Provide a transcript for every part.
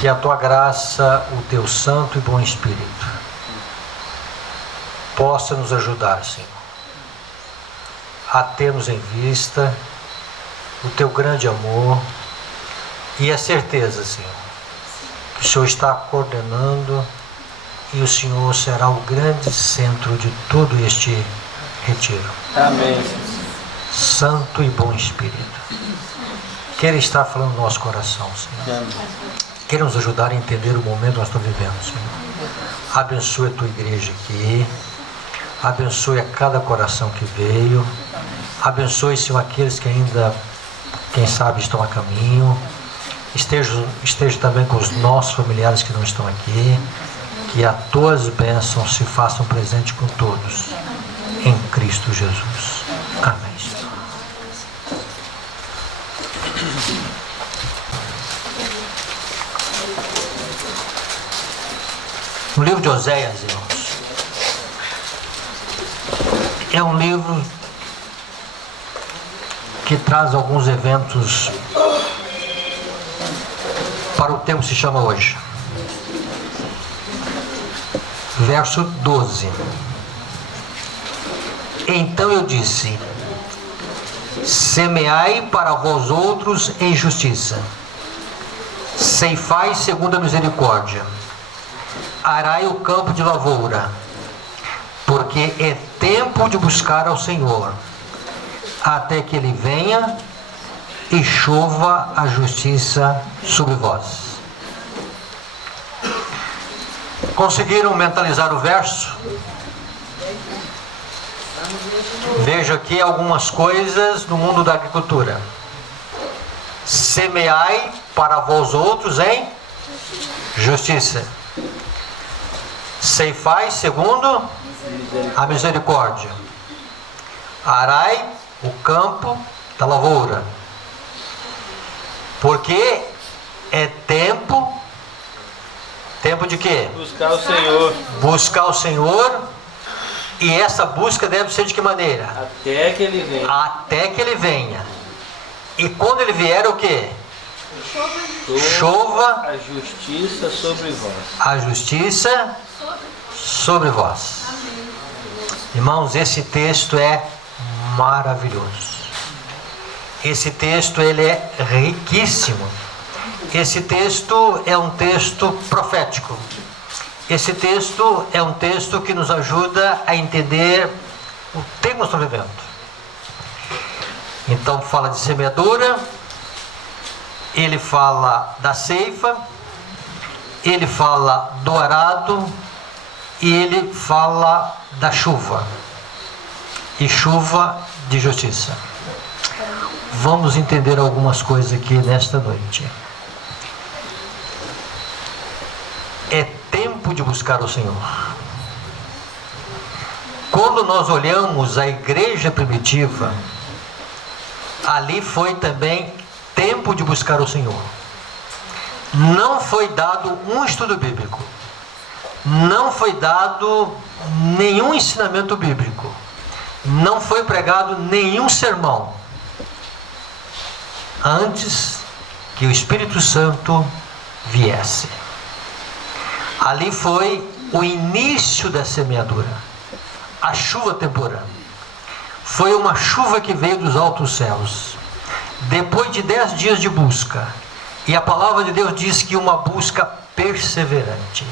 Que a tua graça, o teu santo e bom Espírito, possa nos ajudar, Senhor, a termos em vista o teu grande amor e a certeza, Senhor, que o Senhor está coordenando e o Senhor será o grande centro de todo este retiro. Amém. Santo e bom Espírito, que Ele está falando no nosso coração, Senhor. Queira nos ajudar a entender o momento que nós estamos vivendo, Senhor. Abençoe a tua igreja aqui. Abençoe a cada coração que veio. Abençoe, Senhor, aqueles que ainda, quem sabe, estão a caminho. Esteja também com os nossos familiares que não estão aqui. Que as tuas bênçãos se façam presentes com todos. Em Cristo Jesus. Amém, Senhor. O livro de Oséias, irmãos, é um livro que traz alguns eventos para o tempo que se chama hoje. Verso 12. Então eu disse: semeai para vós outros em justiça, ceifai segundo a misericórdia, arai o campo de lavoura, porque é tempo de buscar ao Senhor, até que Ele venha e chova a justiça sobre vós. Conseguiram mentalizar o verso? Vejo aqui algumas coisas no mundo da agricultura. Semeai para vós outros em justiça, ceifai segundo a misericórdia, arai o campo da lavoura, porque é tempo de quê? Buscar o Senhor. Buscar o Senhor. E essa busca deve ser de que maneira? Até que Ele venha. Até que Ele venha. E quando Ele vier, o quê? Chova a justiça sobre vós. A justiça sobre vós. Irmãos, esse texto é maravilhoso. Esse texto, ele é riquíssimo. Esse texto é um texto profético. Esse texto é um texto que nos ajuda a entender o tempo que nós estamos vivendo. Então fala de semeadura, ele fala da ceifa, ele fala do arado e ele fala da chuva. E chuva de justiça. Vamos entender algumas coisas aqui nesta noite. É tempo de buscar o Senhor. Quando nós olhamos a igreja primitiva, ali foi também tempo de buscar o Senhor. Não foi dado um estudo bíblico, não foi dado nenhum ensinamento bíblico, não foi pregado nenhum sermão, antes que o Espírito Santo viesse. Ali foi o início da semeadura, a chuva temporã. Foi uma chuva que veio dos altos céus. Depois de 10 dias de busca, e a palavra de Deus diz que uma busca perseverante,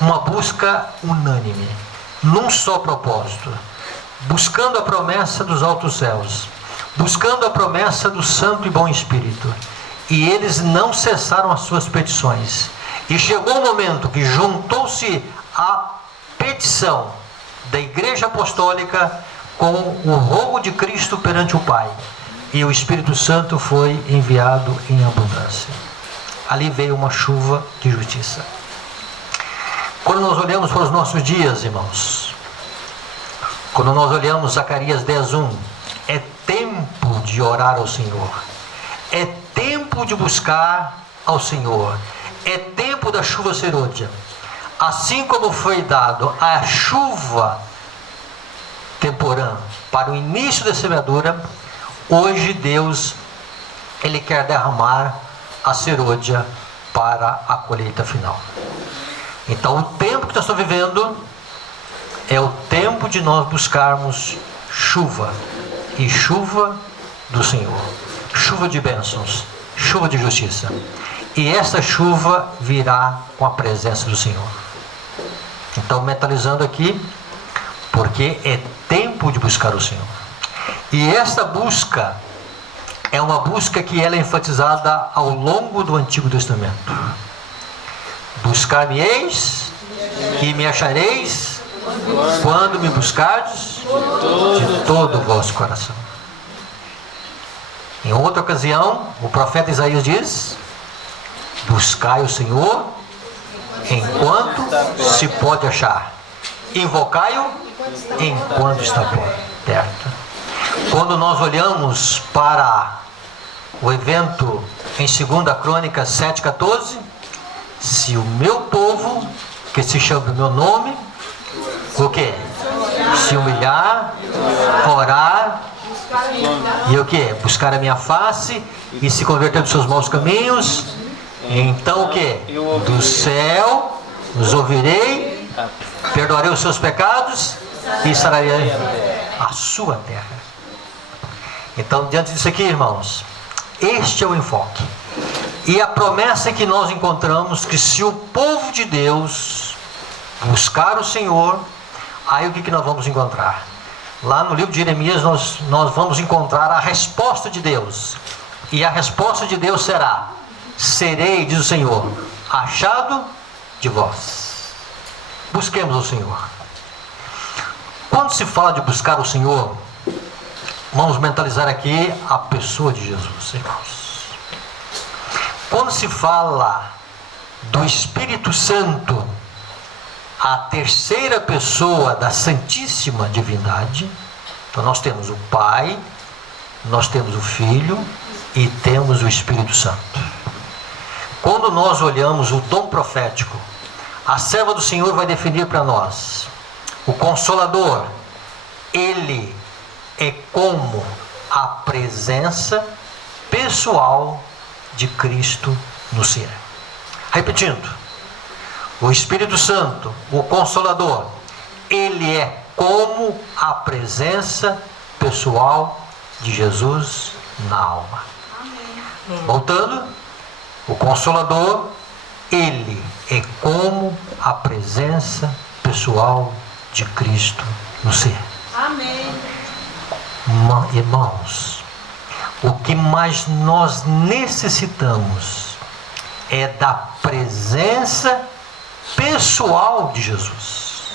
uma busca unânime, num só propósito, buscando a promessa dos altos céus, buscando a promessa do Santo e Bom Espírito. E eles não cessaram as suas petições. E chegou o momento que juntou-se a petição da Igreja Apostólica com o rogo de Cristo perante o Pai. E o Espírito Santo foi enviado em abundância. Ali veio uma chuva de justiça. Quando nós olhamos para os nossos dias, irmãos, quando nós olhamos Zacarias 10:1, é tempo de orar ao Senhor. É tempo de buscar ao Senhor. É tempo da chuva serôdia. Assim como foi dado a chuva temporã para o início da semeadura, hoje Deus, Ele quer derramar a serôdia para a colheita final. Então, o tempo que nós estamos vivendo é o tempo de nós buscarmos chuva, e chuva do Senhor, chuva de bênçãos, chuva de justiça. E essa chuva virá com a presença do Senhor. Então, mentalizando aqui, porque é tempo de buscar o Senhor. E esta busca é uma busca que ela é enfatizada ao longo do Antigo Testamento. Buscar-me-eis e me achareis quando me buscardes de todo o vosso coração. Em outra ocasião, o profeta Isaías diz: buscai o Senhor enquanto se pode achar, invocai-o enquanto está perto. Quando nós olhamos para o evento em 2 Crônicas 7,14, se o meu povo, que se chama o meu nome, o que? Se humilhar, orar, e o que? Buscar a minha face e se converter dos seus maus caminhos, então o que? Do céu os ouvirei, perdoarei os seus pecados e sararei a sua terra. Então, diante disso aqui, irmãos, este é o enfoque. E a promessa que nós encontramos, que se o povo de Deus buscar o Senhor, aí o que nós vamos encontrar? Lá no livro de Jeremias nós vamos encontrar a resposta de Deus. E a resposta de Deus será: serei, diz o Senhor, achado de vós. Busquemos o Senhor. Quando se fala de buscar o Senhor, vamos mentalizar aqui a pessoa de Jesus, irmãos. Quando se fala do Espírito Santo, a terceira pessoa da Santíssima Divindade, então nós temos o Pai, nós temos o Filho e temos o Espírito Santo. Quando nós olhamos o dom profético, a serva do Senhor vai definir para nós: o Consolador, ele é como a presença pessoal de Cristo no ser. Repetindo, o Espírito Santo, o Consolador, ele é como a presença pessoal de Jesus na alma. Amém. Voltando, o Consolador, ele é como a presença pessoal de Cristo no ser. Amém. Irmãos, o que mais nós necessitamos é da presença pessoal de Jesus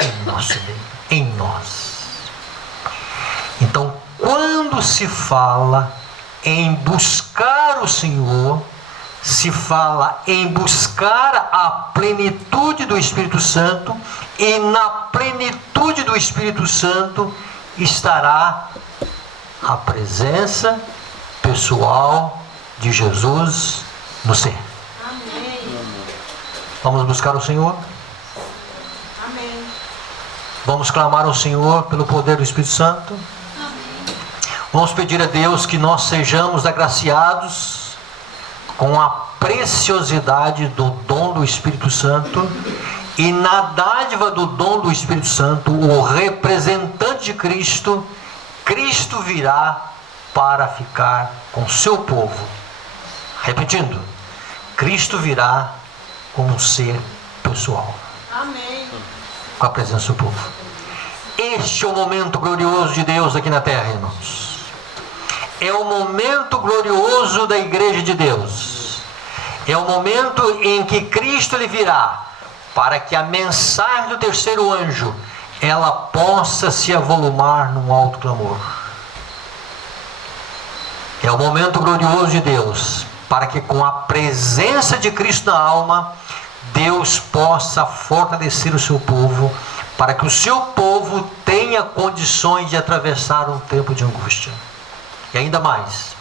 em nosso meio, em nós. Então, quando se fala em buscar o Senhor, se fala em buscar a plenitude do Espírito Santo, e na plenitude do Espírito Santo estará a presença pessoal de Jesus no ser. Amém. Vamos buscar o Senhor? Amém. Vamos clamar ao Senhor pelo poder do Espírito Santo? Amém. Vamos pedir a Deus que nós sejamos agraciados com a preciosidade do dom do Espírito Santo, e na dádiva do dom do Espírito Santo, o representante de Cristo, Cristo virá para ficar com seu povo. Repetindo, Cristo virá com um ser pessoal. Amém. Com a presença do povo. Este é o momento glorioso de Deus aqui na terra, irmãos. É o momento glorioso da igreja de Deus. É o momento em que Cristo ele virá para que a mensagem do terceiro anjo ela possa se avolumar num alto clamor. É o momento glorioso de Deus para que com a presença de Cristo na alma, Deus possa fortalecer o seu povo, para que o seu povo tenha condições de atravessar um tempo de angústia. E ainda mais,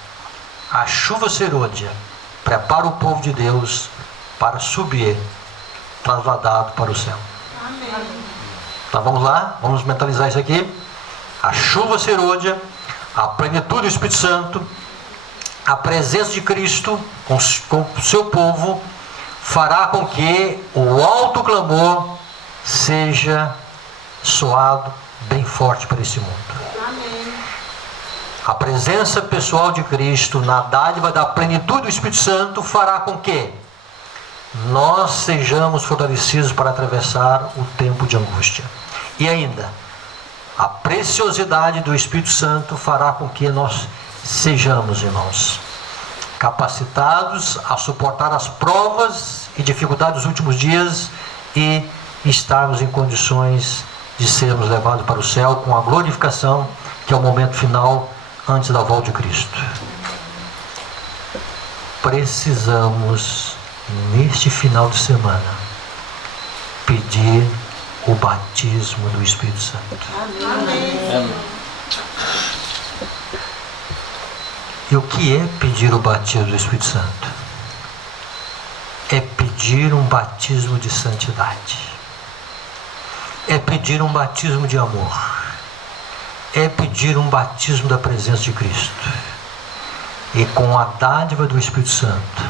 a chuva serôdia prepara o povo de Deus para subir, trasladado para o céu. Amém. Então vamos lá, vamos mentalizar isso aqui. A chuva serôdia, a plenitude do Espírito Santo, a presença de Cristo com o seu povo fará com que o alto clamor seja soado bem forte para esse mundo. Amém. A presença pessoal de Cristo na dádiva da plenitude do Espírito Santo fará com que nós sejamos fortalecidos para atravessar o tempo de angústia. E ainda, a preciosidade do Espírito Santo fará com que nós sejamos, irmãos, capacitados a suportar as provas e dificuldades dos últimos dias e estarmos em condições de sermos levados para o céu com a glorificação, que é o momento final antes da volta de Cristo. Precisamos, neste final de semana, pedir o batismo do Espírito Santo. Amém. E o que é pedir o batismo do Espírito Santo? É pedir um batismo de santidade. É pedir um batismo de amor. É pedir um batismo da presença de Cristo. E com a dádiva do Espírito Santo,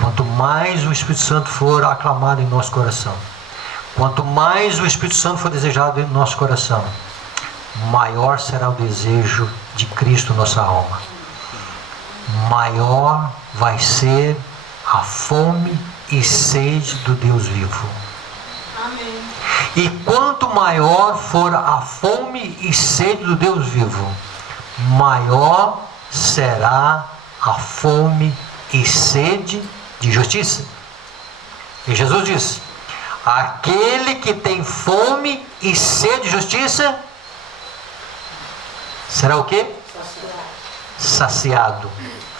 quanto mais o Espírito Santo for aclamado em nosso coração, quanto mais o Espírito Santo for desejado em nosso coração, maior será o desejo de Cristo em nossa alma. Maior vai ser a fome e sede do Deus vivo. Amém. E quanto maior for a fome e sede do Deus vivo, maior será a fome e sede de justiça. E Jesus disse: aquele que tem fome e sede de justiça será o quê? Saciado,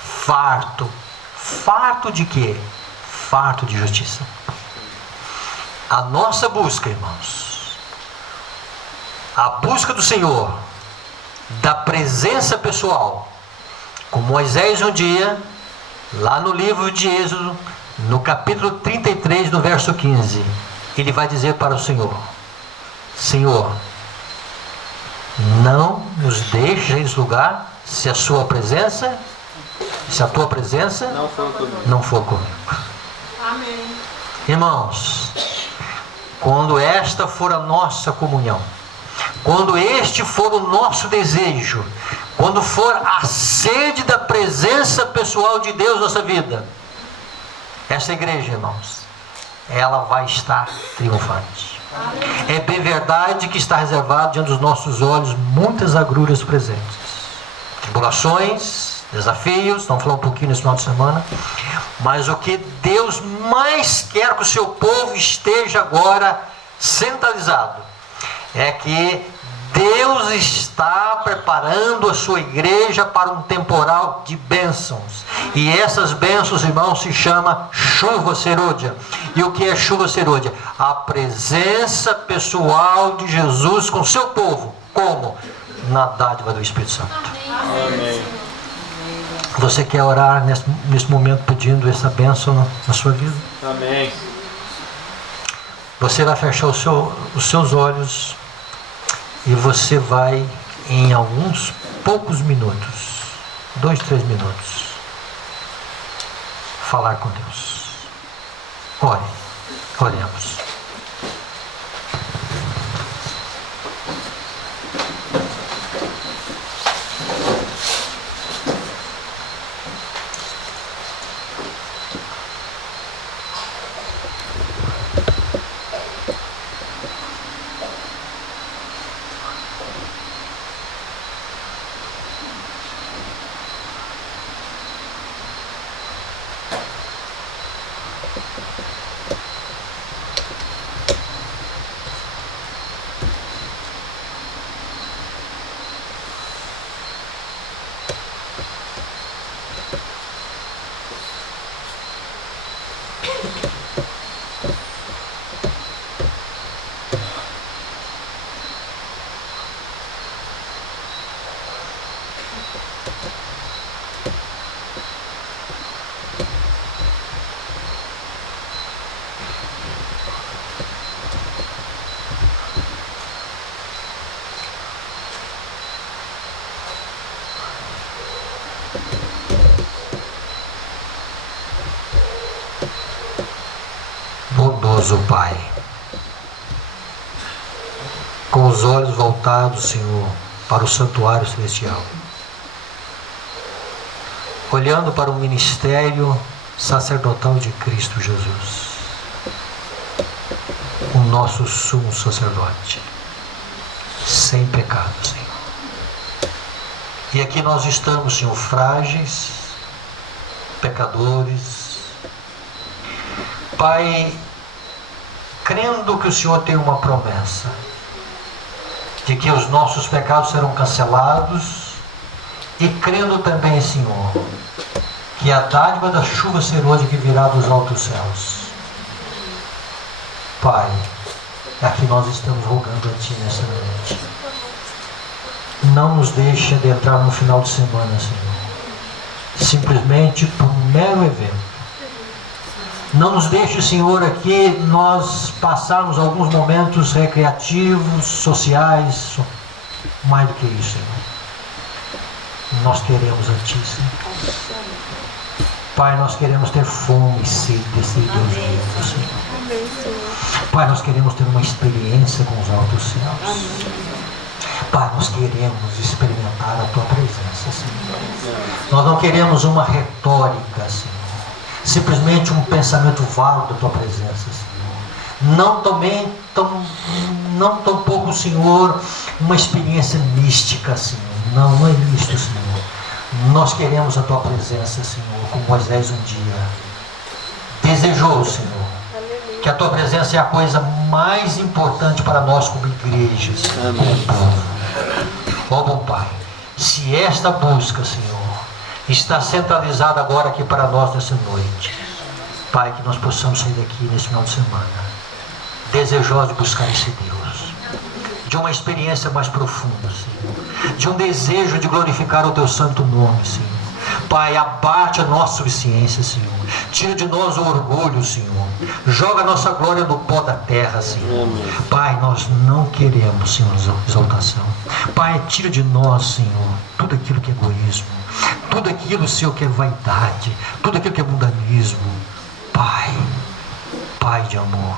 farto. Farto de quê? Farto de justiça. A nossa busca, irmãos, a busca do Senhor, da presença pessoal, com Moisés um dia, lá no livro de Êxodo, no capítulo 33, no verso 15, ele vai dizer para o Senhor: Senhor, não nos deixes lugar se a tua presença não for comigo. Amém. Irmãos, quando esta for a nossa comunhão, quando este for o nosso desejo, quando for a sede da presença pessoal de Deus na nossa vida, essa igreja, irmãos, ela vai estar triunfante. É bem verdade que está reservado diante dos nossos olhos muitas agruras presentes, tribulações, desafios. Vamos falar um pouquinho nesse final de semana. Mas o que Deus mais quer que o seu povo esteja agora centralizado é que Deus está preparando a sua igreja para um temporal de bênçãos. E essas bênçãos, irmãos, se chama chuva serôdia. E o que é chuva serôdia? A presença pessoal de Jesus com o seu povo. Como? Na dádiva do Espírito Santo. Amém. Você quer orar nesse momento pedindo essa bênção na sua vida? Amém. Você vai fechar os seus olhos e você vai, em alguns poucos minutos, 2, 3 minutos, falar com Deus. Oremos. glorioso Pai, com os olhos voltados, Senhor, para o santuário celestial, olhando para o ministério sacerdotal de Cristo Jesus, o nosso sumo sacerdote, sem pecado, Senhor. E aqui nós estamos, Senhor, frágeis, pecadores. Pai, crendo que o Senhor tem uma promessa de que os nossos pecados serão cancelados, e crendo também, Senhor, que a dádiva da chuva serôdia que virá dos altos céus. Pai, aqui nós estamos rogando a Ti nessa noite. Não nos deixe adentrar no final de semana, Senhor, simplesmente por um mero evento. Não nos deixe, Senhor, aqui nós passarmos alguns momentos recreativos, sociais, mais do que isso, Senhor. Nós queremos a Ti, Senhor. Pai, nós queremos ter fome e sede desse Deus vivo, Senhor. Pai, nós queremos ter uma experiência com os altos céus. Pai, nós queremos experimentar a Tua presença, Senhor. Nós não queremos uma retórica, Senhor. Simplesmente um pensamento vago da Tua presença, Senhor. Não tampouco, Senhor, uma experiência mística, Senhor. Não é isto, Senhor. Nós queremos a Tua presença, Senhor, como Moisés um dia desejou, Senhor, que a Tua presença é a coisa mais importante para nós como igreja, Senhor, como povo. Ó bom Pai, se esta busca, Senhor, está centralizada agora aqui para nós nessa noite, Pai, que nós possamos sair daqui nesse final de semana desejosos de buscar esse Deus, de uma experiência mais profunda, Senhor, de um desejo de glorificar o Teu santo nome, Senhor. Pai, abate a nossa suficiência, Senhor. Tira de nós o orgulho, Senhor. Joga a nossa glória no pó da terra, Senhor. Pai, nós não queremos, Senhor, exaltação. Pai, tira de nós, Senhor, tudo aquilo que é egoísmo, tudo aquilo, Senhor, que é vaidade, tudo aquilo que é mundanismo. Pai, Pai de amor,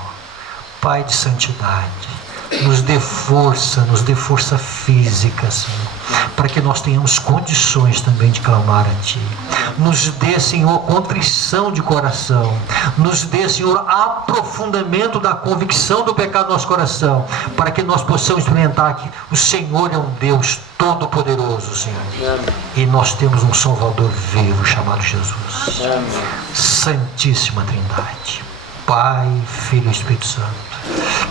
Pai de santidade, nos dê força física, Senhor, para que nós tenhamos condições também de clamar a Ti. Nos dê, Senhor, contrição de coração. Nos dê, Senhor, aprofundamento da convicção do pecado do nosso coração, para que nós possamos experimentar que o Senhor é um Deus todo-poderoso, Senhor. E nós temos um Salvador vivo chamado Jesus. Santíssima Trindade, Pai, Filho e Espírito Santo.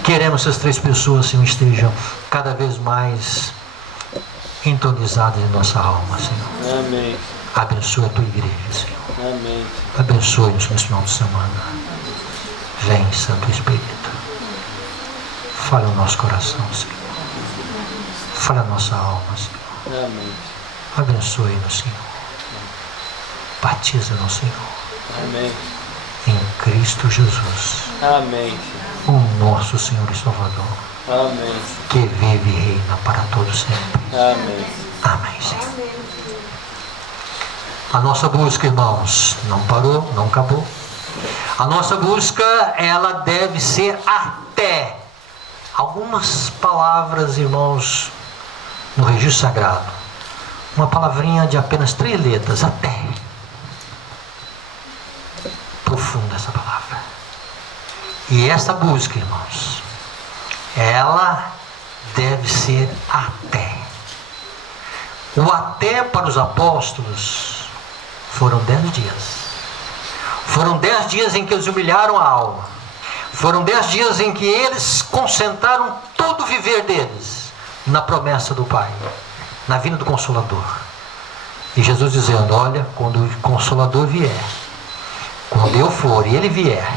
Queremos que essas três pessoas, Senhor, estejam cada vez mais entonizadas em nossa alma, Senhor. Amém. Abençoa a Tua igreja, Senhor. Amém. Abençoe-nos nesse final de semana. Vem, Santo Espírito. Fala no nosso coração, Senhor. Fala na nossa alma, Senhor. Amém. Abençoe-nos, Senhor. Batiza-nos, Senhor. Amém. Em Cristo Jesus, Amém. o nosso Senhor e Salvador, Amém. que vive e reina para todos sempre. Amém. Amém, Senhor. A nossa busca, irmãos, não parou, não acabou. A nossa busca, ela deve ser até. Algumas palavras, irmãos, no registro sagrado. Uma palavrinha de apenas 3 letras, até. Profunda essa palavra. E essa busca, irmãos, ela deve ser até. O até para os apóstolos foram 10 dias. Foram 10 dias em que eles humilharam a alma. Foram 10 dias em que eles concentraram todo o viver deles na promessa do Pai, na vinda do Consolador. E Jesus dizendo: olha, quando o Consolador vier, quando eu for e ele vier,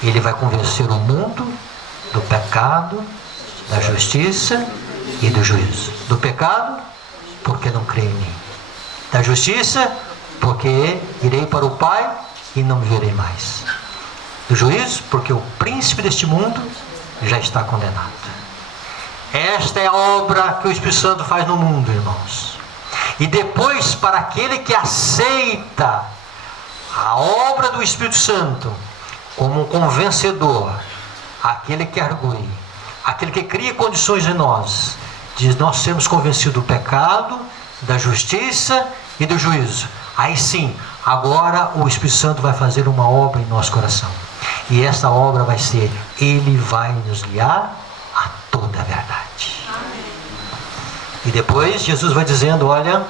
ele vai convencer o mundo do pecado, da justiça e do juízo. Do pecado, porque não crê em mim. Da justiça, porque irei para o Pai e não me verei mais. Do juízo, porque o príncipe deste mundo já está condenado. Esta é a obra que o Espírito Santo faz no mundo, irmãos. E depois, para aquele que aceita a obra do Espírito Santo como um convencedor, aquele que argue, aquele que cria condições em nós, de nós sermos convencidos do pecado, da justiça e do juízo. Aí sim, agora o Espírito Santo vai fazer uma obra em nosso coração. E essa obra vai ser, Ele vai nos guiar a toda a verdade. E depois Jesus vai dizendo, olha,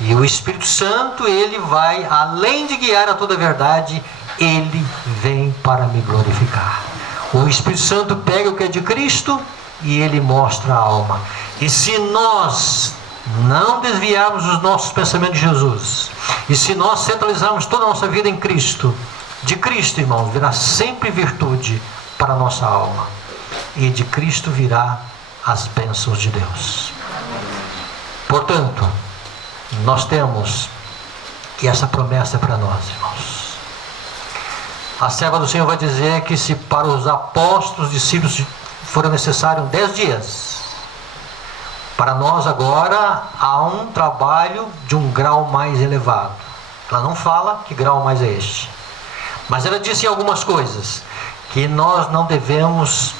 e o Espírito Santo, Ele vai, além de guiar a toda a verdade, Ele vem para me glorificar. O Espírito Santo pega o que é de Cristo e Ele mostra a alma. E se nós não desviarmos os nossos pensamentos de Jesus, e se nós centralizarmos toda a nossa vida em Cristo, de Cristo, irmãos, virá sempre virtude para a nossa alma. E de Cristo virá as bênçãos de Deus. Portanto, nós temos, e essa promessa é para nós, irmãos. A serva do Senhor vai dizer que se para os apóstolos, discípulos, foram necessários 10 dias, para nós agora há um trabalho de um grau mais elevado. Ela não fala que grau mais é este, mas ela disse em algumas coisas que nós não devemos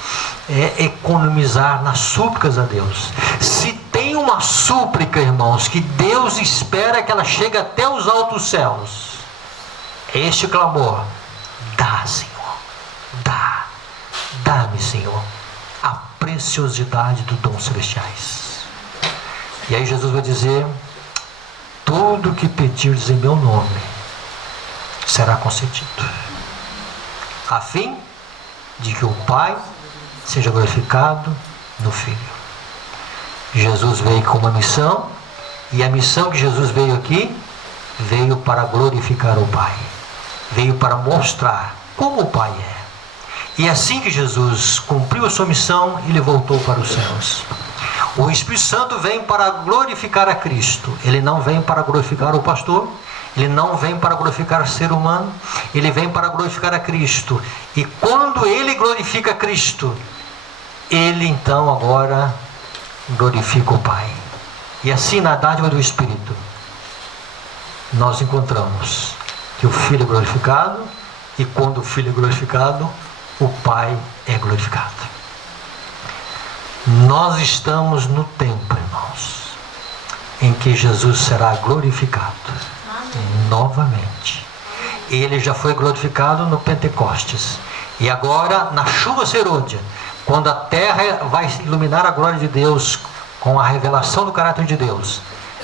economizar nas súplicas a Deus. Se tem uma súplica, irmãos, que Deus espera que ela chegue até os altos céus, este clamor: dá, Senhor, dá-me, Senhor, a preciosidade dos dons celestiais. E aí Jesus vai dizer: tudo que pedirdes em meu nome será concedido, a fim de que o Pai seja glorificado no Filho. Jesus veio com uma missão, e a missão que Jesus veio aqui, veio para glorificar o Pai, veio para mostrar como o Pai é. E assim que Jesus cumpriu a sua missão, ele voltou para os céus. O Espírito Santo vem para glorificar a Cristo. Ele não vem para glorificar o pastor, ele não vem para glorificar o ser humano, ele vem para glorificar a Cristo. E quando ele glorifica Cristo, ele então agora glorifica o Pai. E assim, na dádiva do Espírito, nós encontramos que o Filho é glorificado, e quando o Filho é glorificado, o Pai é glorificado. Nós estamos no tempo, irmãos, em que Jesus será glorificado novamente. Ele já foi glorificado no Pentecostes, e agora na chuva serôdia, quando a terra vai iluminar a glória de Deus com a revelação do caráter de Deus,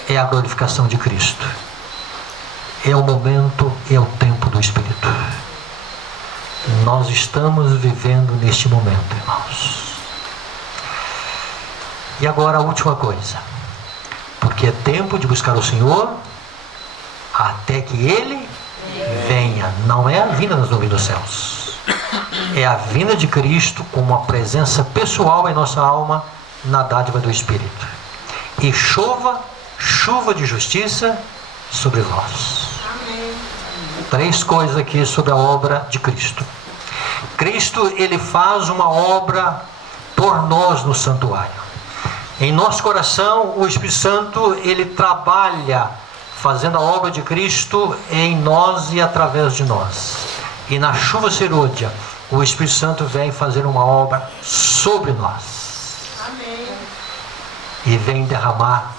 é a glorificação de Cristo. É o momento, é o tempo do Espírito. Nós estamos vivendo neste momento, irmãos. E agora a última coisa, porque é tempo de buscar o Senhor até que Ele venha. Não é a vinda nas nuvens dos céus, é a vinda de Cristo com uma presença pessoal em nossa alma, na dádiva do Espírito. E chova, chuva de justiça sobre vós. Amém. 3 coisas aqui sobre a obra de Cristo. Cristo, ele faz uma obra por nós no santuário. Em nosso coração, o Espírito Santo, ele trabalha fazendo a obra de Cristo em nós e através de nós. E na chuva serôdia, o Espírito Santo vem fazer uma obra sobre nós. Amém. E vem derramar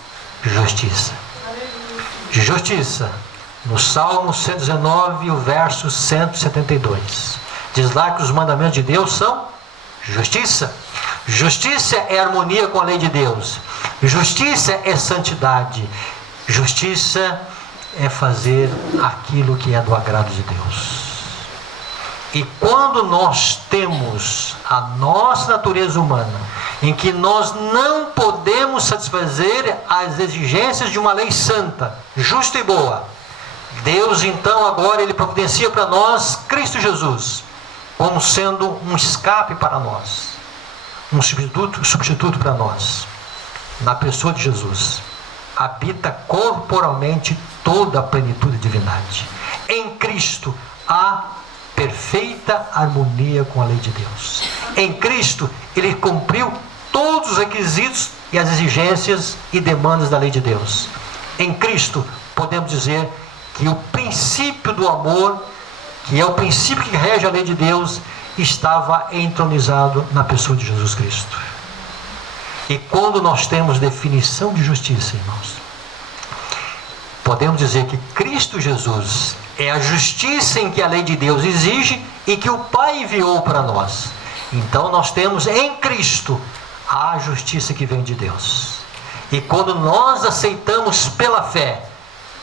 justiça. Justiça. No Salmo 119, o verso 172. Diz lá que os mandamentos de Deus são justiça. Justiça é harmonia com a lei de Deus. Justiça é santidade. Justiça é fazer aquilo que é do agrado de Deus. E quando nós temos a nossa natureza humana, em que nós não podemos satisfazer as exigências de uma lei santa, justa e boa, Deus então agora ele providencia para nós Cristo Jesus, como sendo um escape para nós, um substituto para nós. Na pessoa de Jesus habita corporalmente toda a plenitude de divindade. Em Cristo há perfeita harmonia com a lei de Deus. Em Cristo ele cumpriu todos os requisitos e as exigências e demandas da lei de Deus. Em Cristo podemos dizer que o princípio do amor, que é o princípio que rege a lei de Deus, estava entronizado na pessoa de Jesus Cristo. E quando nós temos definição de justiça, irmãos, podemos dizer que Cristo Jesus é a justiça em que a lei de Deus exige e que o Pai enviou para nós. Então nós temos em Cristo a justiça que vem de Deus. E quando nós aceitamos pela fé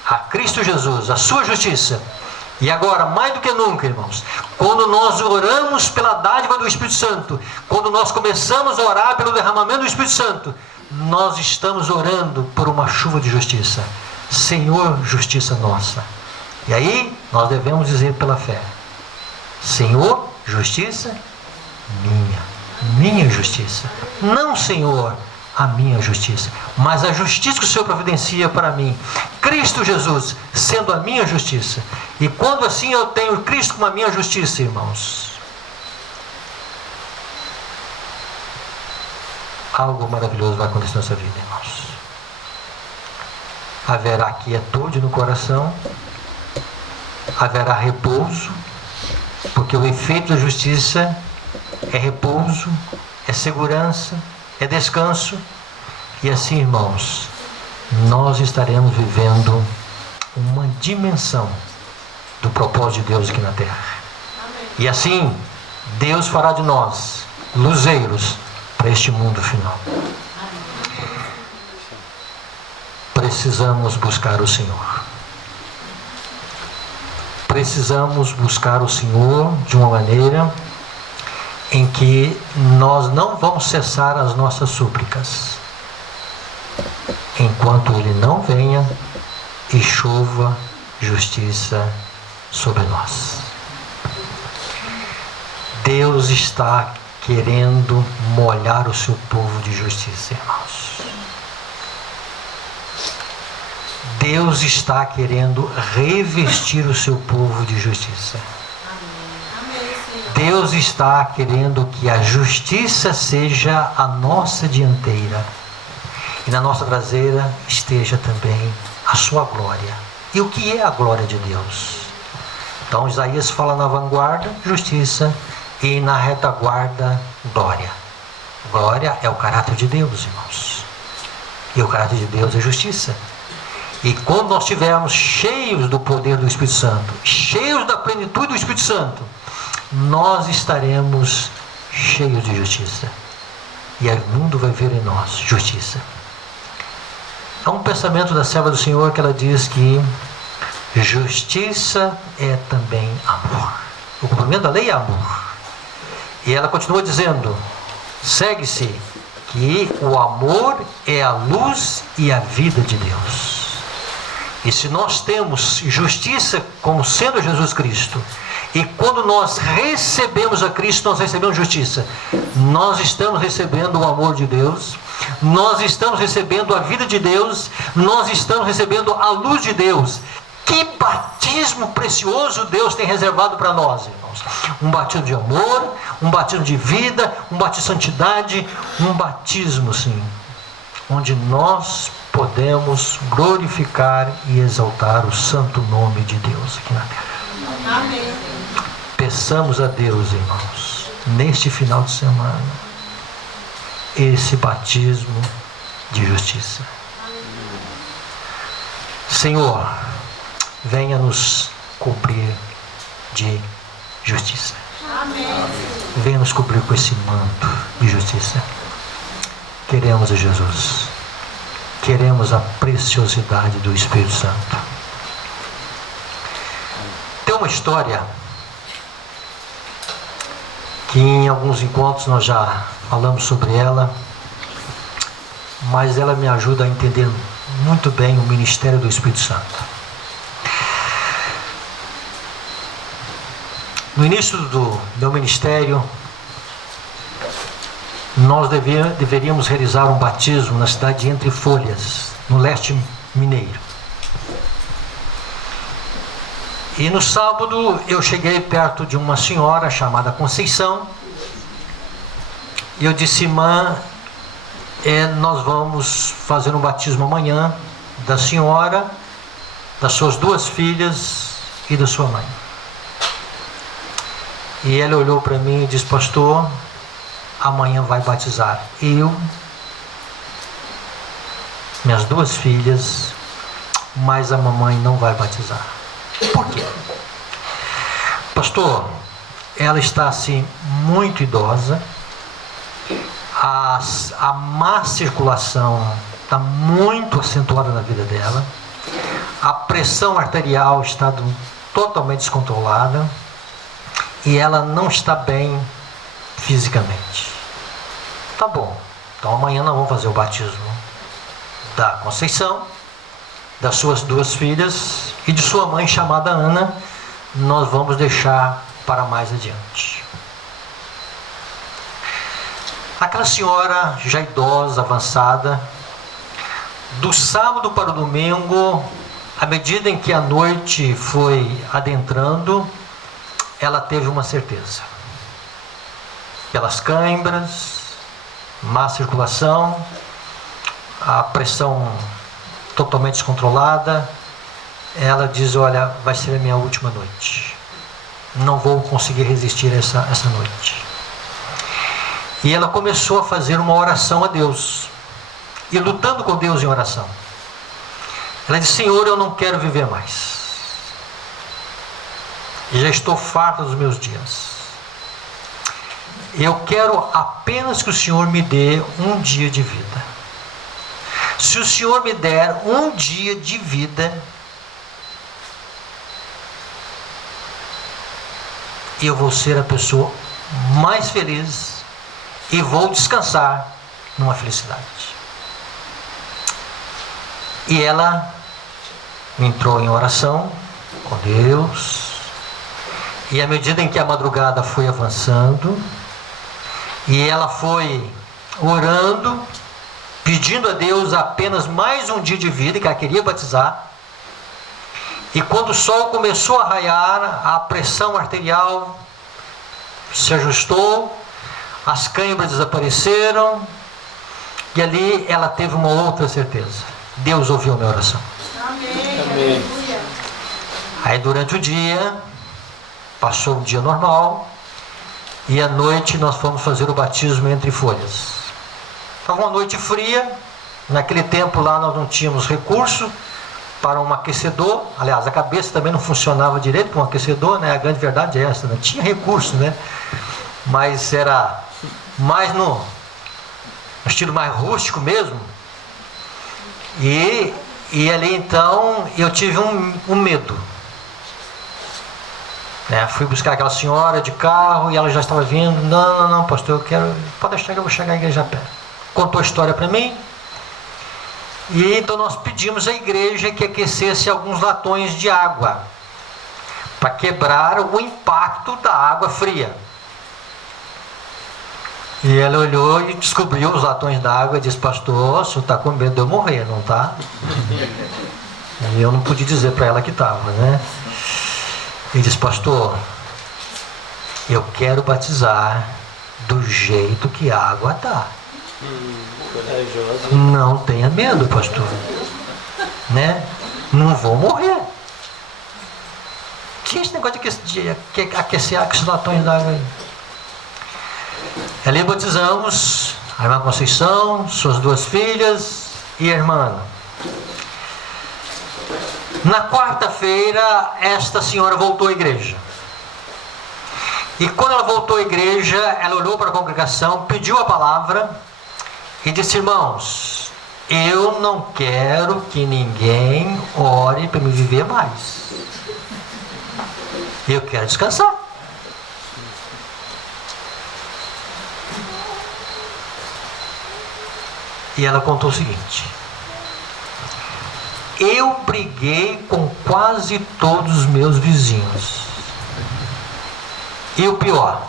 a Cristo Jesus, a sua justiça, e agora, mais do que nunca, irmãos, quando nós oramos pela dádiva do Espírito Santo, quando nós começamos a orar pelo derramamento do Espírito Santo, nós estamos orando por uma chuva de justiça. Senhor, justiça nossa. E aí, nós devemos dizer pela fé: Senhor, justiça minha justiça. Não, Senhor, a minha justiça, mas a justiça que o Senhor providencia para mim, Cristo Jesus sendo a minha justiça. E quando assim eu tenho Cristo como a minha justiça, irmãos, algo maravilhoso vai acontecer na nossa vida, irmãos. Haverá quietude no coração, haverá repouso, porque o efeito da justiça é repouso, é segurança, é descanso. E assim, irmãos, nós estaremos vivendo uma dimensão do propósito de Deus aqui na terra. E assim, Deus fará de nós luzeiros para este mundo final. Precisamos buscar o Senhor. Precisamos buscar o Senhor de uma maneira em que nós não vamos cessar as nossas súplicas, enquanto Ele não venha e chova justiça sobre nós. Deus está querendo molhar o seu povo de justiça, irmãos. Deus está querendo revestir o seu povo de justiça. Deus está querendo que a justiça seja a nossa dianteira e na nossa traseira esteja também a sua glória. E o que é a glória de Deus? Então Isaías fala na vanguarda, justiça, e na retaguarda, glória. Glória é o caráter de Deus, irmãos. E o caráter de Deus é justiça. E quando nós estivermos cheios do poder do Espírito Santo, cheios da plenitude do Espírito Santo, nós estaremos cheios de justiça. E o mundo vai ver em nós justiça. Há um pensamento da serva do Senhor que ela diz que justiça é também amor. O cumprimento da lei é amor. E ela continua dizendo: segue-se que o amor é a luz e a vida de Deus. E se nós temos justiça como sendo Jesus Cristo, e quando nós recebemos a Cristo, nós recebemos justiça, nós estamos recebendo o amor de Deus, nós estamos recebendo a vida de Deus, nós estamos recebendo a luz de Deus. Que batismo precioso Deus tem reservado para nós, irmãos. Um batismo de amor, um batismo de vida, um batismo de santidade, um batismo, sim, onde nós podemos glorificar e exaltar o santo nome de Deus aqui na terra. Amém. Peçamos a Deus, irmãos, neste final de semana, esse batismo de justiça. Senhor, venha nos cobrir de justiça. Amém. Venha nos cobrir com esse manto de justiça. Queremos a Jesus. Queremos a preciosidade do Espírito Santo. Tem uma história que em alguns encontros nós já falamos sobre ela, mas ela me ajuda a entender muito bem o ministério do Espírito Santo. No início do meu ministério, nós deveríamos realizar um batismo na cidade de Entre Folhas, no leste mineiro. E no sábado eu cheguei perto de uma senhora chamada Conceição, e eu disse: irmã, nós vamos fazer um batismo amanhã da senhora, das suas duas filhas e da sua mãe. E ele olhou para mim e disse: pastor, amanhã vai batizar eu, minhas 2 filhas, mas a mamãe não vai batizar. Por quê? Pastor, ela está assim muito idosa, a má circulação está muito acentuada na vida dela, a pressão arterial está totalmente descontrolada e ela não está bem fisicamente. Tá bom, então amanhã nós vamos fazer o batismo da Conceição, das suas 2 filhas e de sua mãe chamada Ana. Nós vamos deixar para mais adiante. Aquela senhora já idosa, avançada, do sábado para o domingo, à medida em que a noite foi adentrando, ela teve uma certeza. Pelas câimbras, má circulação, a pressão totalmente descontrolada, ela diz: olha, vai ser a minha última noite. Não vou conseguir resistir essa noite. E ela começou a fazer uma oração a Deus. E lutando com Deus em oração. Ela disse: Senhor, eu não quero viver mais. Já estou farta dos meus dias. Eu quero apenas que o Senhor me dê um dia de vida. Se o Senhor me der um dia de vida, eu vou ser a pessoa mais feliz e vou descansar numa felicidade. E ela entrou em oração com Deus, e à medida em que a madrugada foi avançando, e ela foi orando, pedindo a Deus apenas mais um dia de vida, que ela queria batizar. E quando o sol começou a raiar, a pressão arterial se ajustou, as câimbras desapareceram, e ali ela teve uma outra certeza: Deus ouviu a minha oração. Amém. Aí durante o dia, passou um dia normal, e à noite nós fomos fazer o batismo entre folhas. Estava uma noite fria, naquele tempo lá nós não tínhamos recurso para um aquecedor, aliás, a cabeça também não funcionava direito para um aquecedor, né? A grande verdade é essa, não tinha recurso, né? Mas era mais no estilo mais rústico mesmo. E ali então eu tive um medo. Fui buscar aquela senhora de carro e ela já estava vindo. Não, pastor, pode deixar que eu vou chegar à igreja a pé. Contou a história para mim. E então nós pedimos à igreja que aquecesse alguns latões de água para quebrar o impacto da água fria. E ela olhou e descobriu os latões d'água e disse: pastor, o senhor está com medo de eu morrer, não está? E eu não pude dizer para ela que estava, né? E disse: pastor, eu quero batizar do jeito que a água está. Corajosa. Não tenha medo, pastor, né? Não vou morrer. Tinha esse negócio de aquecer aqueles latões d'água aí. Ali batizamos a irmã Conceição, suas 2 filhas e a irmã Ana. Na quarta-feira, esta senhora voltou à igreja. E quando ela voltou à igreja, ela olhou para a congregação, pediu a palavra e disse: irmãos, eu não quero que ninguém ore para me viver mais. Eu quero descansar. E ela contou o seguinte: eu briguei com quase todos os meus vizinhos. E o pior,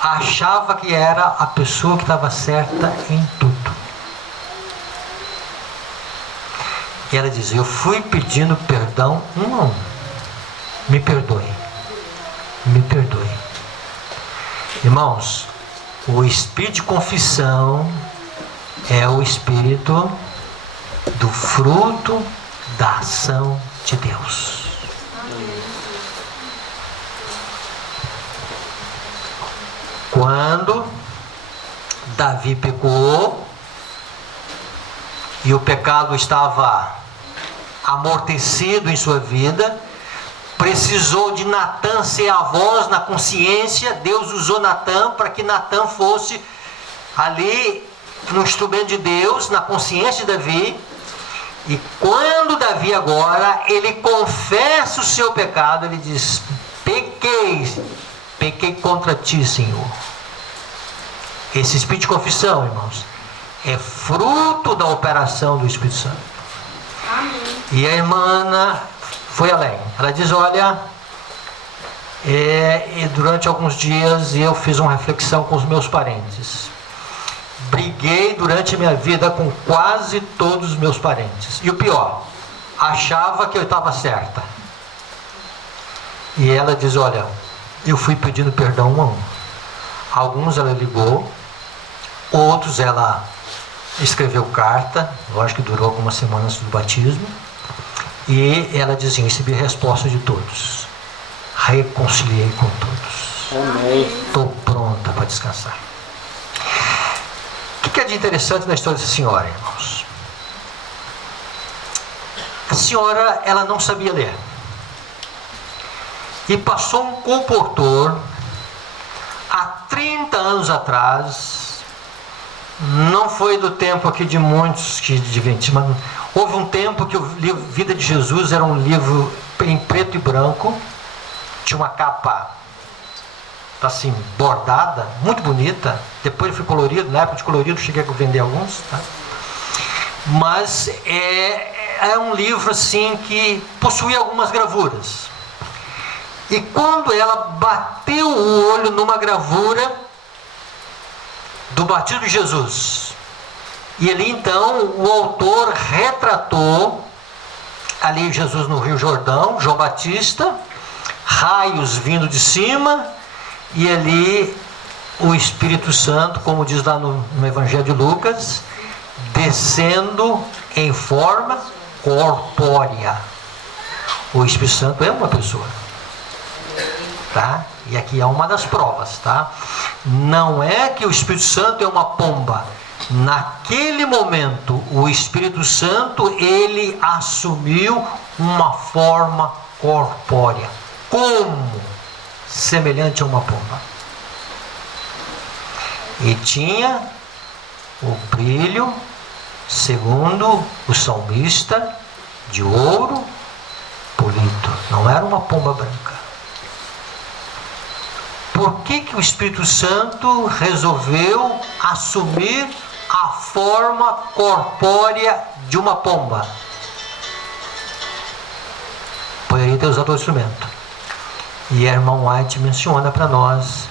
achava que era a pessoa que estava certa em tudo. E ela dizia: eu fui pedindo perdão um a um. Me perdoe. Me perdoe. Irmãos, o espírito de confissão é o espírito do fruto da ação de Deus. Quando Davi pecou e o pecado estava amortecido em sua vida, precisou de Natã ser a voz na consciência. Deus usou Natã para que Natã fosse ali no instrumento de Deus, na consciência de Davi. E quando Davi agora, ele confessa o seu pecado, ele diz: pequei contra ti, Senhor. Esse espírito de confissão, irmãos, é fruto da operação do Espírito Santo. Amém. E a irmã Ana foi além. Ela diz: olha, e durante alguns dias eu fiz uma reflexão com os meus parentes. Briguei durante a minha vida com quase todos os meus parentes. E o pior, achava que eu estava certa. E ela diz: olha, eu fui pedindo perdão um a um. Alguns ela ligou, outros ela escreveu carta, lógico que durou algumas semanas do batismo. E ela dizia: recebi a resposta de todos. Reconciliei com todos. Amém. Estou pronta para descansar. O que é de interessante na história dessa senhora, irmãos? A senhora, ela não sabia ler. E passou um comportor há 30 anos atrás. Não foi do tempo aqui de muitos que de mas houve um tempo que o livro Vida de Jesus era um livro em preto e branco, tinha uma capa assim, bordada, muito bonita. Depois foi colorido, na época de colorido cheguei a vender alguns, tá? Mas é um livro assim que possuía algumas gravuras. E quando ela bateu o olho numa gravura do batismo de Jesus, e ali então o autor retratou ali Jesus no Rio Jordão, João Batista, raios vindo de cima, e ali o Espírito Santo, como diz lá no Evangelho de Lucas, descendo em forma corpórea. O Espírito Santo é uma pessoa, tá? E aqui é uma das provas, tá? Não é que o Espírito Santo é uma pomba. Naquele momento, o Espírito Santo, ele assumiu uma forma corpórea. Como? Semelhante a uma pomba. E tinha o brilho, segundo o salmista, de ouro polido. Não era uma pomba branca. Por que o Espírito Santo resolveu assumir a forma corpórea de uma pomba? Poderia ter usado outro instrumento. E a irmã White menciona para nós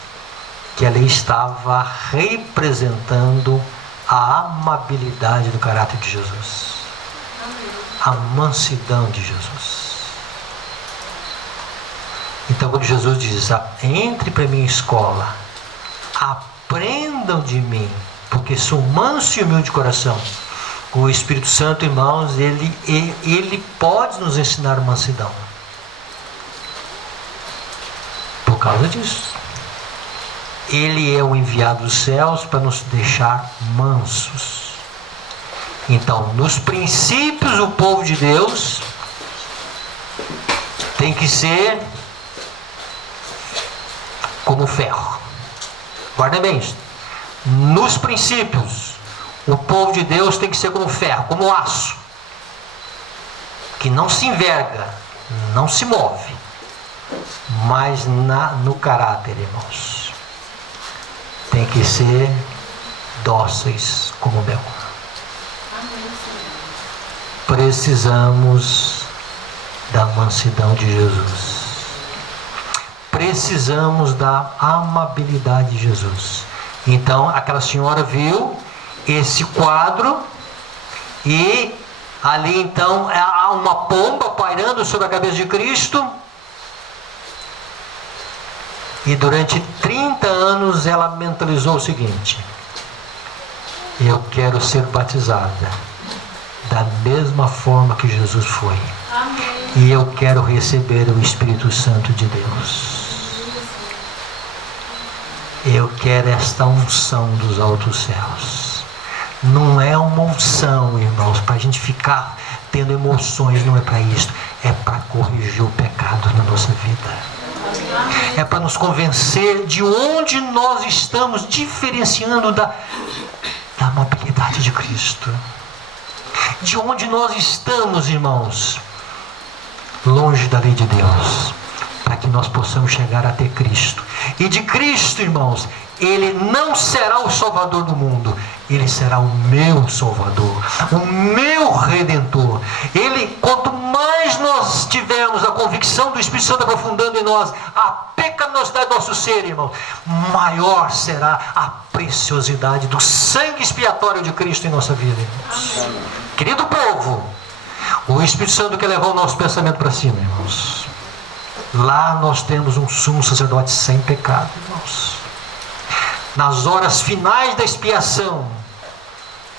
que ela estava representando a amabilidade do caráter de Jesus. A mansidão de Jesus. Então, quando Jesus diz: entre para a minha escola, aprendam de mim, porque sou manso e humilde de coração. O Espírito Santo, irmãos, ele pode nos ensinar mansidão. Por causa disso. Ele é o enviado dos céus para nos deixar mansos. Então, nos princípios, o povo de Deus tem que ser como ferro. Guardem bem isso. Nos princípios, o povo de Deus tem que ser como ferro, como aço, que não se enverga, não se move, mas no caráter, irmãos, tem que ser dóceis como mel. Precisamos da mansidão de Jesus. Precisamos da amabilidade de Jesus. Então, aquela senhora viu esse quadro e ali então há uma pomba pairando sobre a cabeça de Cristo. E durante 30 anos ela mentalizou o seguinte: eu quero ser batizada da mesma forma que Jesus foi. Amém. E eu quero receber o Espírito Santo de Deus. Eu quero esta unção dos altos céus. Não é uma unção, irmãos, para a gente ficar tendo emoções, não é para isso. É para corrigir o pecado na nossa vida. É para nos convencer de onde nós estamos diferenciando da amabilidade de Cristo. De onde nós estamos, irmãos, longe da lei de Deus, para que nós possamos chegar até Cristo. E de Cristo, irmãos, Ele não será o Salvador do mundo, Ele será o meu Salvador, o meu Redentor. Ele, quanto mais nós tivermos a convicção do Espírito Santo aprofundando em nós a pecaminosidade do nosso ser, irmão, maior será a preciosidade do sangue expiatório de Cristo em nossa vida, irmãos. Querido povo, o Espírito Santo quer levar o nosso pensamento para cima, irmãos. Lá nós temos um sumo sacerdote sem pecado, irmãos. Nas horas finais da expiação,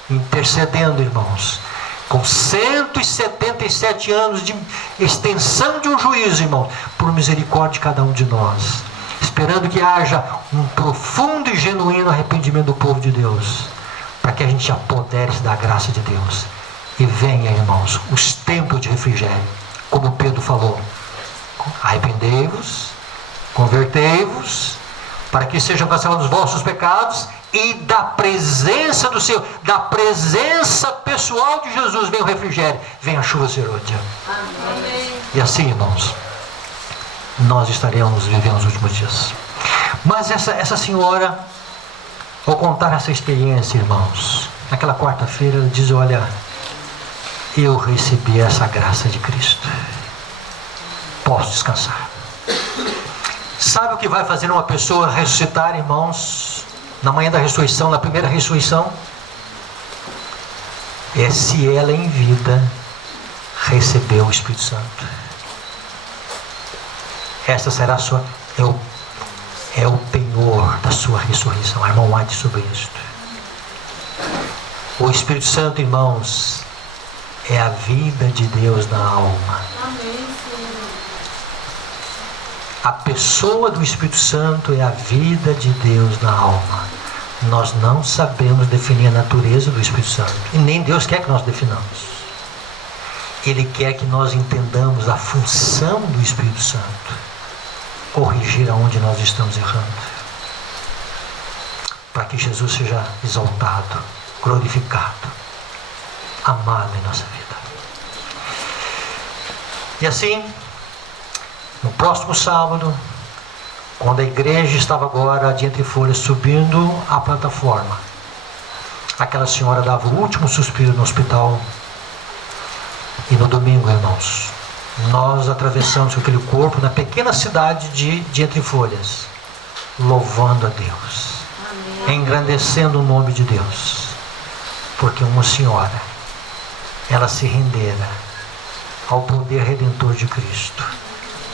intercedendo, irmãos, com 177 anos de extensão de um juízo, irmãos, por misericórdia de cada um de nós, esperando que haja um profundo e genuíno arrependimento do povo de Deus, para que a gente apodere-se da graça de Deus e venha, irmãos, os tempos de refrigério, como Pedro falou: arrependei-vos, convertei-vos, para que sejam cancelados os vossos pecados, e da presença do Senhor, da presença pessoal de Jesus, vem o refrigério, vem a chuva serôdia. E assim, irmãos, nós estaremos vivendo os últimos dias. Mas essa senhora, ao contar essa experiência, irmãos, naquela quarta-feira, ela diz: olha, eu recebi essa graça de Cristo, posso descansar. Sabe o que vai fazer uma pessoa ressuscitar, irmãos, na manhã da ressurreição, na primeira ressurreição? É se ela em vida recebeu o Espírito Santo. Essa será a sua, é o penhor da sua ressurreição. Irmão White sobre isso. O Espírito Santo, irmãos, é a vida de Deus na alma. A pessoa do Espírito Santo é a vida de Deus na alma. Nós não sabemos definir a natureza do Espírito Santo, e nem Deus quer que nós definamos. Ele quer que nós entendamos a função do Espírito Santo, corrigir aonde nós estamos errando, para que Jesus seja exaltado, glorificado, amado em nossa vida. E assim, no próximo sábado, quando a igreja estava agora de Entre Folhas subindo a plataforma, aquela senhora dava o último suspiro no hospital. E no domingo, irmãos, nós atravessamos aquele corpo na pequena cidade de Entre Folhas, louvando a Deus, engrandecendo o nome de Deus, porque uma senhora, ela se rendera ao poder redentor de Cristo,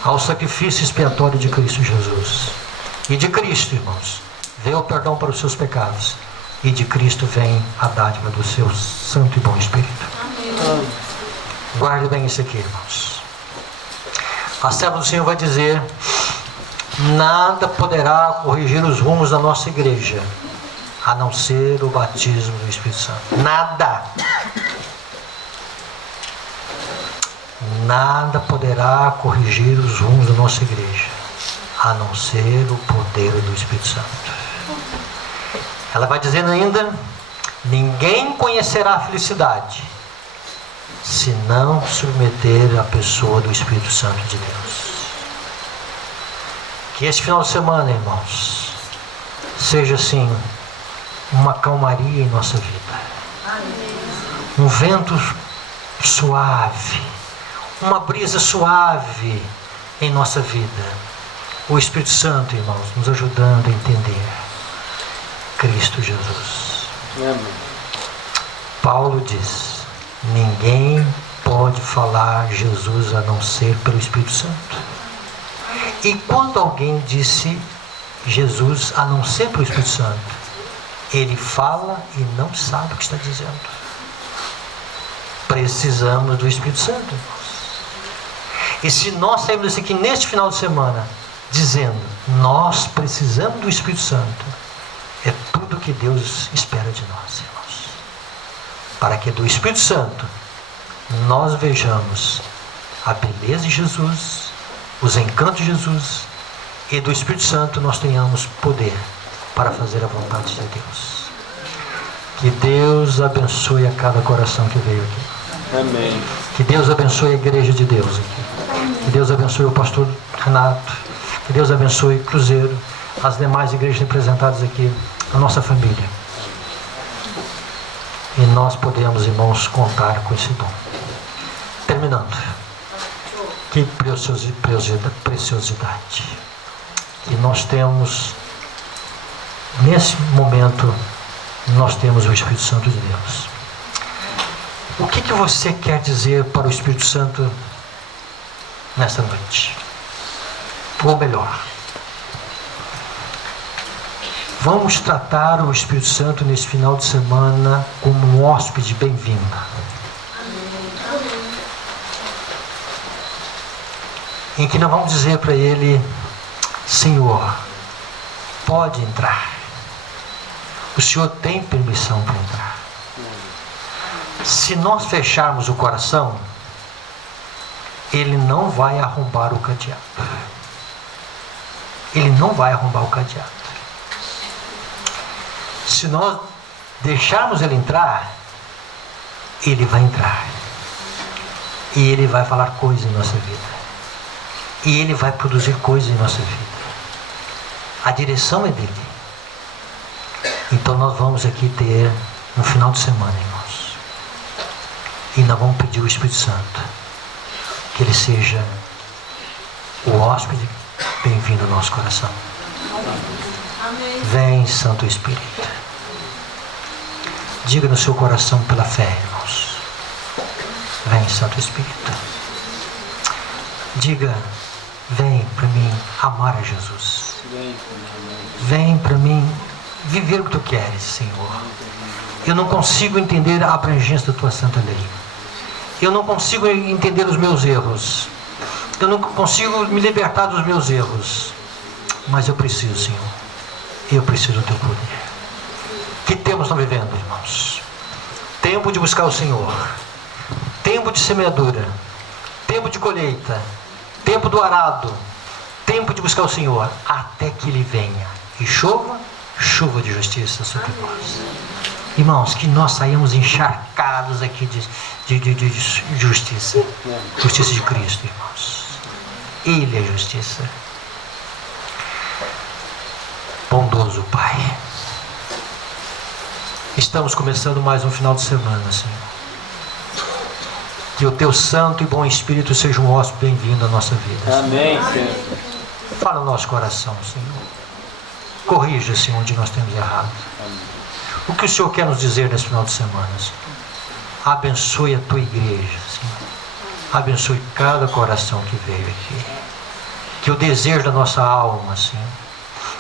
ao sacrifício expiatório de Cristo Jesus. E de Cristo, irmãos, veio o perdão para os seus pecados, e de Cristo vem a dádiva do seu Santo e Bom Espírito. Amém. Guarde bem isso aqui, irmãos. A serva do Senhor vai dizer: nada poderá corrigir os rumos da nossa igreja, a não ser o batismo do Espírito Santo. Nada. Nada poderá corrigir os rumos da nossa igreja, a não ser o poder do Espírito Santo. Ela vai dizendo ainda: ninguém conhecerá a felicidade se não submeter a pessoa do Espírito Santo de Deus. Que esse final de semana, irmãos, seja assim uma calmaria em nossa vida, um vento suave, uma brisa suave em nossa vida. O Espírito Santo, irmãos, nos ajudando a entender Cristo Jesus. Amém. Paulo diz: ninguém pode falar Jesus a não ser pelo Espírito Santo. E quando alguém disse Jesus a não ser pelo Espírito Santo, ele fala e não sabe o que está dizendo. Precisamos do Espírito Santo, irmãos. E se nós sairmos aqui neste final de semana dizendo: nós precisamos do Espírito Santo. É tudo que Deus espera de nós, irmãos. Para que do Espírito Santo nós vejamos a beleza de Jesus, os encantos de Jesus, e do Espírito Santo nós tenhamos poder para fazer a vontade de Deus. Que Deus abençoe a cada coração que veio aqui. Amém. Que Deus abençoe a igreja de Deus aqui. Que Deus abençoe o pastor Renato. Que Deus abençoe o Cruzeiro, as demais igrejas representadas aqui, a nossa família. E nós podemos, irmãos, contar com esse dom. Terminando. Que preciosidade que nós temos nesse momento. Nós temos o Espírito Santo de Deus. O que você quer dizer para o Espírito Santo nessa noite? Ou melhor, vamos tratar o Espírito Santo nesse final de semana como um hóspede bem-vindo. Em que nós vamos dizer para ele: Senhor, pode entrar. O Senhor tem permissão para entrar. Se nós fecharmos o coração, Ele não vai arrombar o cadeado. Ele não vai arrombar o cadeado. Se nós deixarmos Ele entrar, Ele vai entrar. E Ele vai falar coisas em nossa vida. E Ele vai produzir coisas em nossa vida. A direção é dEle. Então nós vamos aqui ter um final de semana, irmãos. E nós vamos pedir ao Espírito Santo que Ele seja o hóspede bem-vindo ao nosso coração. Amém. Vem, Santo Espírito. Diga no seu coração pela fé, irmãos. Vem, Santo Espírito. Diga: vem para mim amar a Jesus. Vem para mim viver o que Tu queres, Senhor. Eu não consigo entender a abrangência da Tua santa lei. Eu não consigo entender os meus erros. Eu não consigo me libertar dos meus erros. Mas eu preciso, Senhor. Eu preciso do Teu poder. Que tempos estão vivendo, irmãos? Tempo de buscar o Senhor. Tempo de semeadura. Tempo de colheita. Tempo do arado. Tempo de buscar o Senhor. Até que Ele venha. E chova, chuva de justiça sobre nós. Irmãos, que nós saímos encharcados aqui de justiça. Justiça de Cristo, irmãos. Ele é justiça. Bondoso Pai. Estamos começando mais um final de semana, Senhor. Que o Teu Santo e bom Espírito seja um hóspede bem-vindo à nossa vida. Amém, Senhor. Fala no nosso coração, Senhor. Corrija, Senhor, onde nós temos errado. O que o Senhor quer nos dizer nesse final de semana, Senhor? Abençoe a Tua igreja, Senhor. Abençoe cada coração que veio aqui. Que o desejo da nossa alma, Senhor,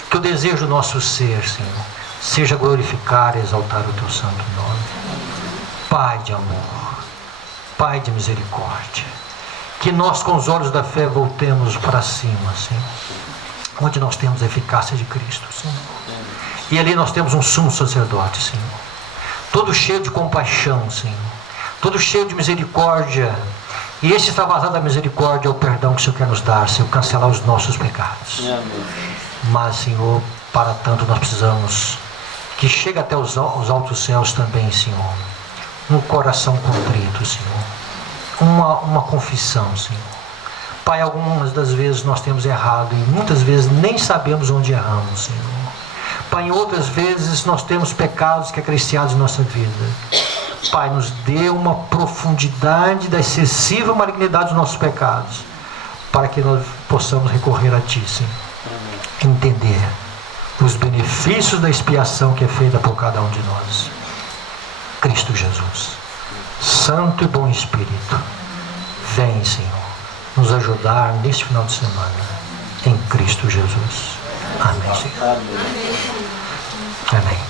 que o desejo do nosso ser, Senhor, seja glorificar e exaltar o Teu santo nome. Pai de amor, Pai de misericórdia, que nós com os olhos da fé voltemos para cima, Senhor, onde nós temos a eficácia de Cristo, Senhor. E ali nós temos um sumo sacerdote, Senhor, todo cheio de compaixão, Senhor, todo cheio de misericórdia. E esse extravasar da misericórdia é o perdão que o Senhor quer nos dar, Senhor, cancelar os nossos pecados. Mas, Senhor, para tanto nós precisamos que chegue até os altos céus também, Senhor, um coração contrito, Senhor, uma confissão, Senhor. Pai, algumas das vezes nós temos errado e muitas vezes nem sabemos onde erramos, Senhor. Pai, em outras vezes nós temos pecados que acresciados em nossa vida. Pai, nos dê uma profundidade da excessiva malignidade dos nossos pecados, para que nós possamos recorrer a Ti, Senhor. Entender os benefícios da expiação que é feita por cada um de nós. Cristo Jesus, Santo e bom Espírito, vem, Senhor, nos ajudar neste final de semana, em Cristo Jesus. Amém, Senhor. Amém.